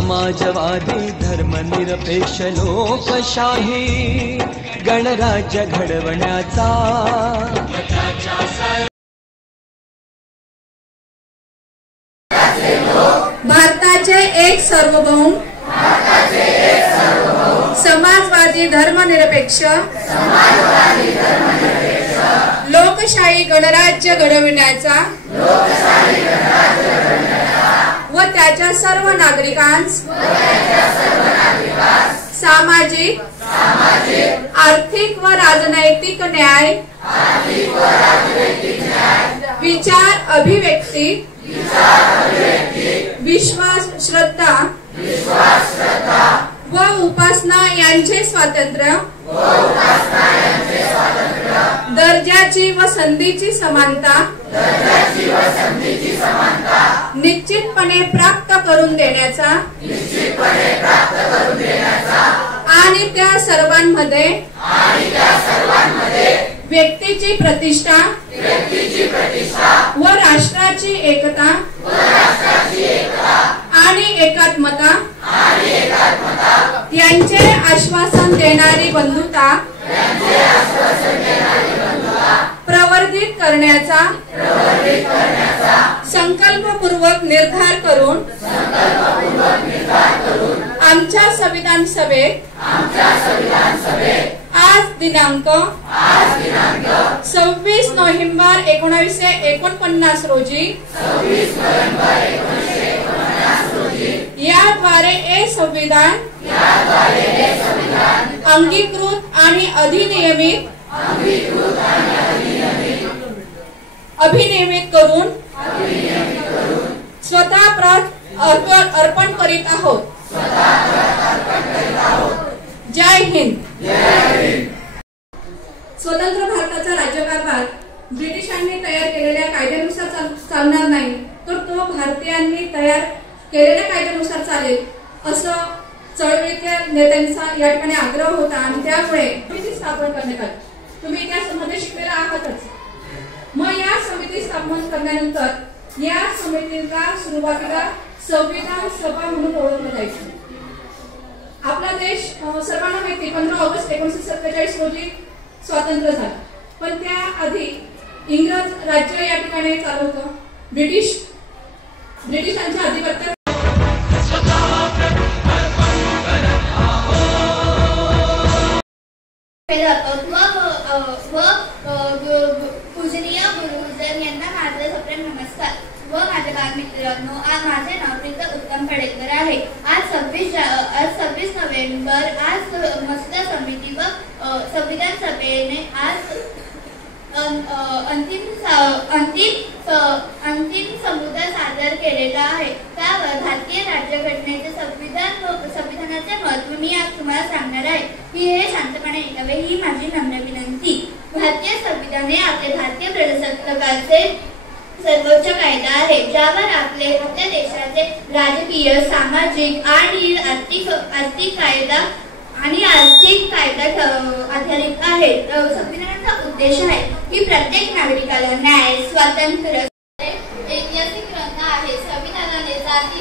समाजवादी धर्मनिरपेक्ष लोकशाही गणराज्य घडवण्याचा भारताचे एक सार्वभौम समाजवादी धर्मनिरपेक्ष लोकशाही गणराज्य घडविण्याचा व त्याच्या सर्व नागरिकांस सामाजिक आर्थिक व राजनैतिक न्याय विचार अभिव्यक्ती विश्वास श्रद्धा व उपासना यांचे स्वातंत्र्य दर्जाची व संधीची समानता निश्चितपणे प्राप्त करून देण्याचा आणि त्या सर्वांमध्ये व्यक्तीची प्रतिष्ठा व राष्ट्राची एकता आणि एकात्मता यांचे आश्वासन देणारी बंधुता प्रवर्धित करण्याचा संकल्पपूर्वक निर्धार करून आमच्या संविधान सभेत आज दिनांक 26 नोव्हेंबर 1949 रोजी याद्वारे हे संविधान अंगीकृत आणि अभिनियमित करून स्वतः प्रत अर्पण करीत आहोत। जय हिंद। स्वतंत्र भारताचा राज्यकारभार ब्रिटिशांनी तयार केलेल्या कायद्यानुसार चालणार नाही, तर तो भारतीयांनी तयार केलेल्या कायद्यानुसार चालेल असं चळवळीच्या नेत्यांचा या ठिकाणी आग्रह होता आणि त्यामुळे समिती स्थापन करण्यात आली। तुम्ही त्यामध्ये शिकलेला आहातच। मग या समिती स्थापन करण्यानंतर या समितीला सुरुवातीला संविधान सभा म्हणून ओळखलं जायचं। आपला देश सर्वांना माहिती 15 ऑगस्ट 1947 रोजी स्वातंत्र्य झालं, पण त्याआधी इंग्रज राज्य या ठिकाणी चालू होतं। ब्रिटिशांच्या अधिपत्यात पूजनीय गुरुजन यांना माझे सप्रेम नमस्कार व माझे बालमित्रांनो, आज माझे नाव प्रीता उत्तम पडेकर आहे। आज 26 नोव्हेंबर आज मसुदा समिती व संविधान सभेने आज अंतिम समुद्र सादर केलेला आहे। त्यावर भारतीय राज्यघटनेचे संविधानाचे महत्त्व मी आज तुम्हाला सांगणार आहे की हे शांतपणे ऐकावे ही माझी नम्र विनंती। भारतीय संविधान हे आपले भारतीय प्रजासत्ताकाचे सर्वोच्च कायदा आहे, ज्यावर आपल्या देशाचे राजकीय, सामाजिक आणि आर्थिक कायदा आधारित आहे। संविधानाचा उद्देश आहे की प्रत्येक नागरिकाला न्याय, स्वातंत्र्य, ऐतिहासिक ग्रंथ आहे। संविधानाने जाती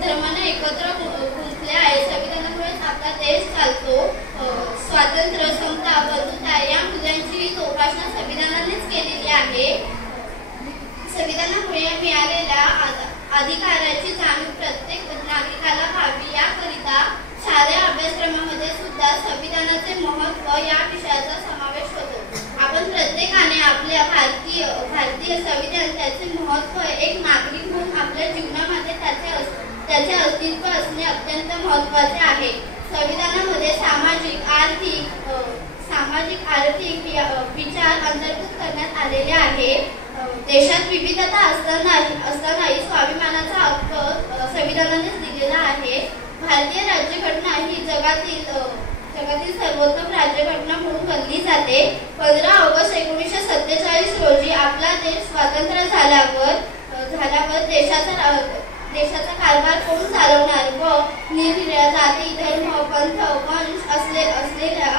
धर्मांना एकत्र गुंतले आहे। संविधानामुळेच आपला देश चालतो। स्वातंत्र्य, समता, बंधुता या मूल्यांची जोपासना संविधानानेच केलेली आहे। संविधानामुळे मिळालेल्या अधिकाराची जाणीव प्रत्येक नागरिकाला व्हावी याकरिता शालेय अभ्यासक्रमामध्ये सुद्धा संविधानाचे महत्त्व या विषयाचा समावेश होतो। आपण प्रत्येकाने आपल्या भारतीय संविधान त्याचे महत्त्व एक नागरिक म्हणून आपल्या जीवनामध्ये त्याचे अस्तित्व असणे अत्यंत महत्त्वाचे आहे। संविधानामध्ये सामाजिक आर्थिक विचार अंतर्भूत करण्यात आलेले आहे। देशात विविधता असतानाही स्वाभिमानाचा हक्क संविधानानेच दिलेला आहे। भारतीय राज्यघटना ही जगातील सर्वोत्तम राज्यघटना म्हणून गणली जाते। 15 ऑगस्ट 1947 रोजी आपला देश स्वतंत्र झाल्यावर देशाचा कारभार कोण चालवणार व निरनिराळ्या जाती, धर्म, पंथ, वंश असलेल्या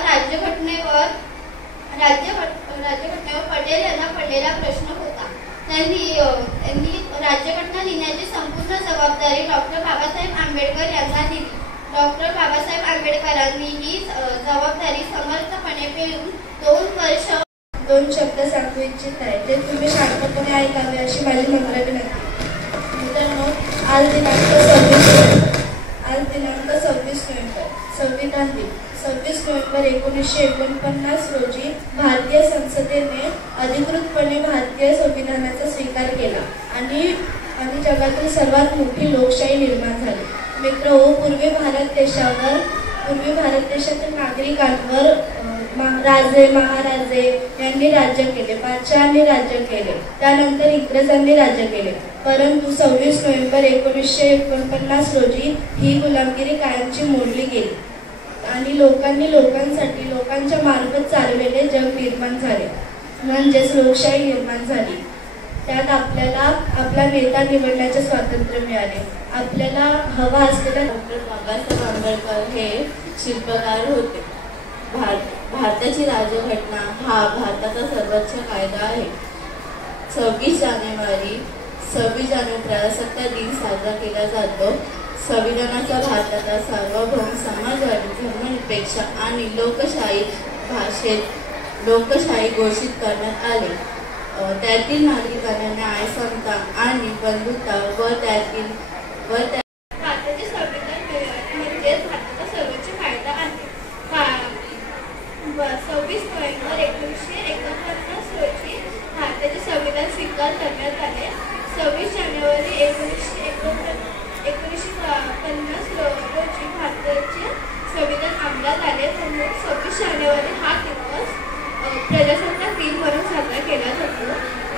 राज्यघटनेवर राज्यघटनेवर पटेल यांना पडलेला प्रश्न होता. त्यांनी राज्यघटना लिहिण्याची संपूर्ण जबाबदारी डॉक्टर बाबासाहेब आंबेडकर यांना दिली. डॉक्टर बाबासाहेब आंबेडकरांनी ही जबाबदारी समर्थपणे पेलून 2 वर्ष 2 शब्द सांगू इच्छित आहे ते तुम्ही शांतपणे ऐकावे अशी माझी नम्र विनंती. मित्रांनो, आज दिनांक 26 नोव्हेंबर संविधान दिन. 26 नोव्हेंबर 1949 रोजी भारतीय संसदेने अधिकृतपणे भारतीय संविधानाचा स्वीकार केला आणि जगातील सर्वात मोठी लोकशाही निर्माण झाली. मित्रहो, पूर्वी भारत देशातील नागरिकांवर राजे महाराजे यांनी राज्य केले, बादशहांनी राज्य केले, त्यानंतर इंग्रजांनी राज्य केले. परंतु 26 नोव्हेंबर 1949 रोजी ही गुलामगिरी कायमची मोडली गेली आणि लोकांसाठी लोकांच्या मार्फत चाललेले जग निर्माण झाले, म्हणजेच लोकशाही निर्माण झाली. त्यात आपल्याला आपला नेता निवडण्याचे स्वातंत्र्य मिळाले. आपल्याला हवा असलेला डॉक्टर बाबासाहेब आंबेडकर हे शिल्पकार होते. भारताची राज्यघटना हा भारताचा सर्वोच्च कायदा आहे. 26 जानेवारी प्रजासत्ताक दिन साजरा केला जातो. संविधानाचा भारताचा सार्वभौम, समाजवादी, धर्मनिरपेक्ष आणि लोकशाही घोषित करण्यात आले. त्यातील नागरिकांना न्याय, समता आणि बंधुता व भारताचे संविधान म्हणजे भारताचा सर्वोच्च कायदा आहे. 26 नोव्हेंबर 1949 रोजी भारताचे संविधान स्वीकार करण्यात आले. 26 जानेवारी 1950 रोजी भारताचे संविधान अंमलात आले. म्हणून 26 जानेवारी हा दिवस प्रजासत्ताक दिन म्हणून साजरा केला जातो.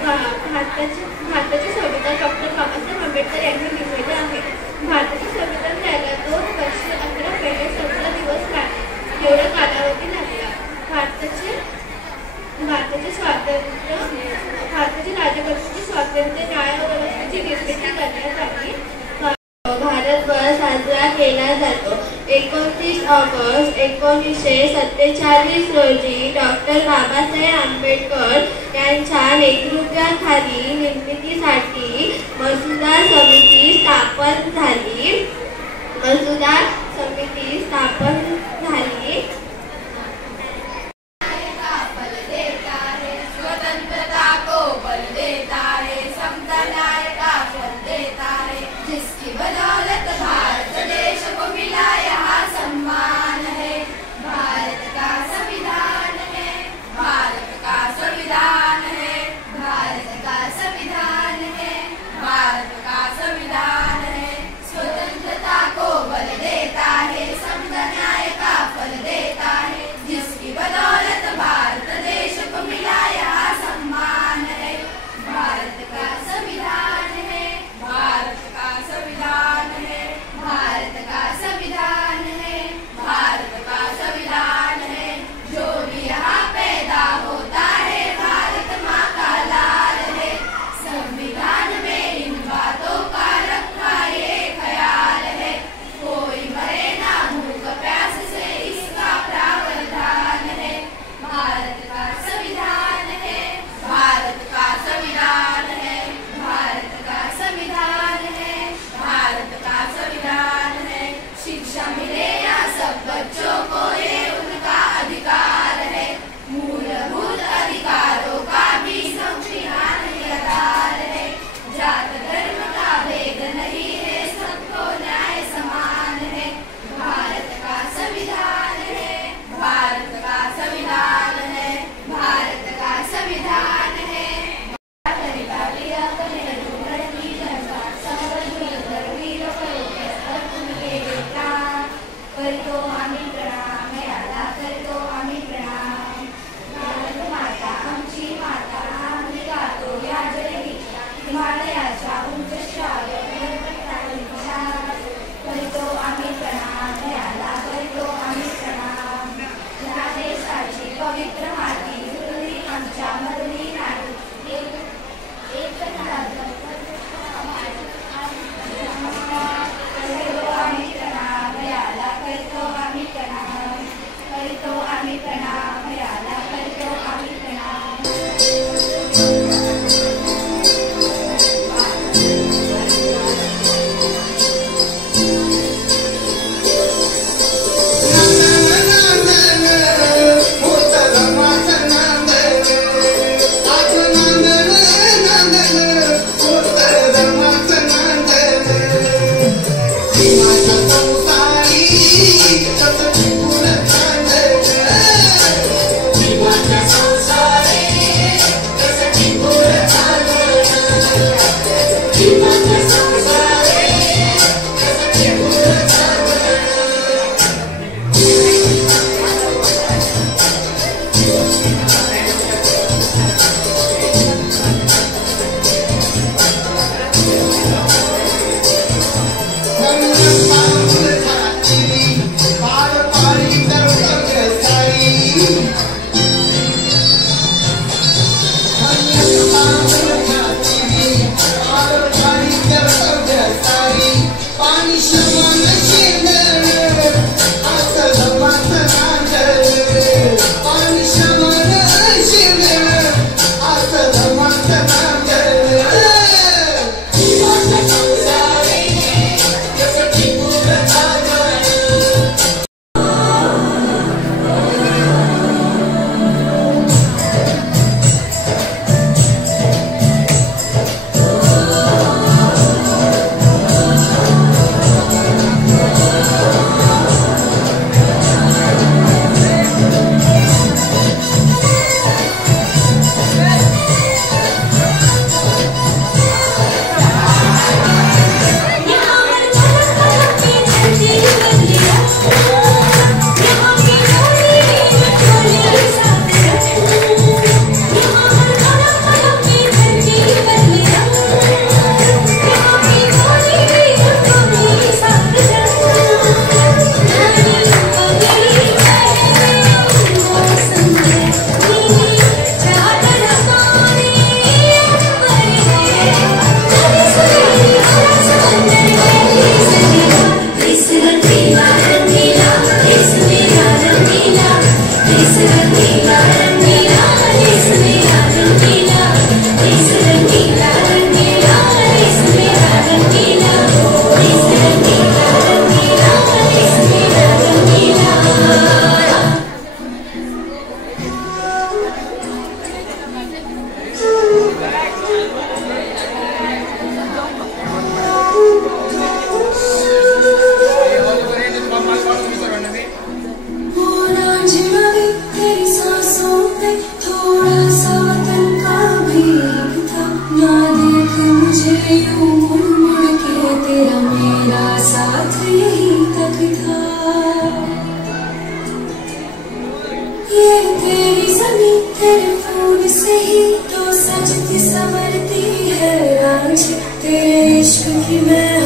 भारताचे संविधान डॉक्टर बाबासाहेब आंबेडकर यांनी लिहिलेले आहे. भारताचे संविधान द्यायला 2 वर्ष 11 महिने 17 दिवस लागले. एवढा कालावधी लागला. भारताची राज्यघटनेचे स्वातंत्र्य, न्याय व व्यवस्थेची निर्मिती करण्यात आली. भारतभर साजरा केला जातो. 29 ऑगस्ट 1947 रोजी डॉक्टर बाबासाहेब आंबेडकर यांच्या नेतृत्वाखाली निर्मितीसाठी मसुदा समिती स्थापन झाली. स्वतंत्रता को बल देता है, समता न्याय का फल देता है, जिसकी बदौलत भारत देश को मिला यहाँ सम्मान है. भारत का संविधान है, भारत का संविधान है, भारत का संविधान है, भारत का संविधान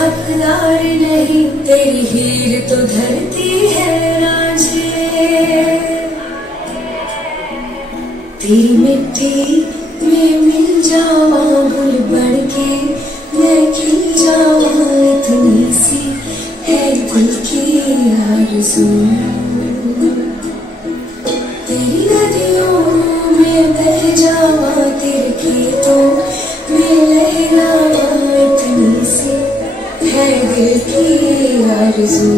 हकदार नहीं, तेरी हीर तो धरती है रांझे। तेरी मिट्टी में मिल जावा गुल बढ़ के, मैं खिल जावा इतनी सी है दिल की आरज़ू। तेरी नदियों में बह जावा, तेरे खेतों में लहरावा इतनी सी है दिल की आरज़ू।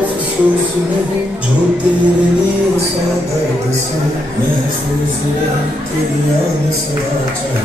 अफसोस नहीं जो तेरे लिए सा दर्द से महफूज रहे, तेरी याद सदा सब